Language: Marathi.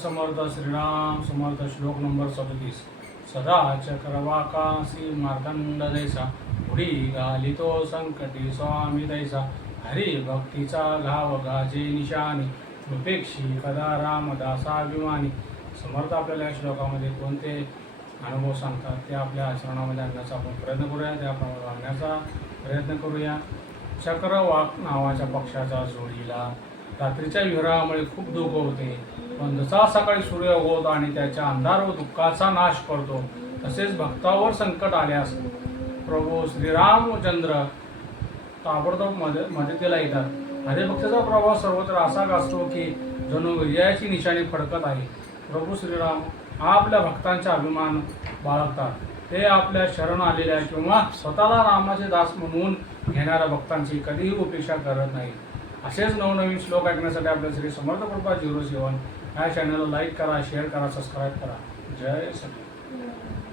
समर्थ श्रीराम समर्थ श्लोक नंबर 37। सदा चक्रवाकासी मार्तंड जैसा उडी घालितो संकटी स्वामी दैसा। हरी भक्तीचा घाव गाजे निशानी उपेक्षी कदा रामदासाभिमानी। समर्थ आपल्याला या श्लोकामध्ये कोणते अनुभव सांगतात ते आपल्या आचरणामध्ये आणण्याचा आपण प्रयत्न करूया, त्याप्रमाणे वागण्याचा प्रयत्न करूया। चक्रवाक नावाच्या पक्षाचा जोडीला रात्रीच्या विरहामुळे खूप दुःख होते, पण जसा सकाळी सूर्य उगवतो आणि त्याच्या अंधार व दुःखाचा नाश करतो, तसेच भक्तावर संकट आल्यास प्रभू श्रीरामचंद्र ताबडतोब मदतीला येतात। हरिभक्ताचा प्रभाव सर्वत्र असा गाजतो की जणू विजयाची निशाणी फडकत आहे। प्रभू श्रीराम आपल्या भक्तांचा अभिमान बाळगतात। ते आपल्या शरण आलेल्या किंवा स्वतःला रामाचे दास म्हणून घेणाऱ्या भक्तांची कधीही उपेक्षा करत नाही। असेच नवनवीन श्लोक ऐकण्यासाठी आपल्या श्री समर्थ कृपा 07 या चॅनलला लाईक करा, शेअर करा, सबस्क्राईब करा। जय सद्गुरू।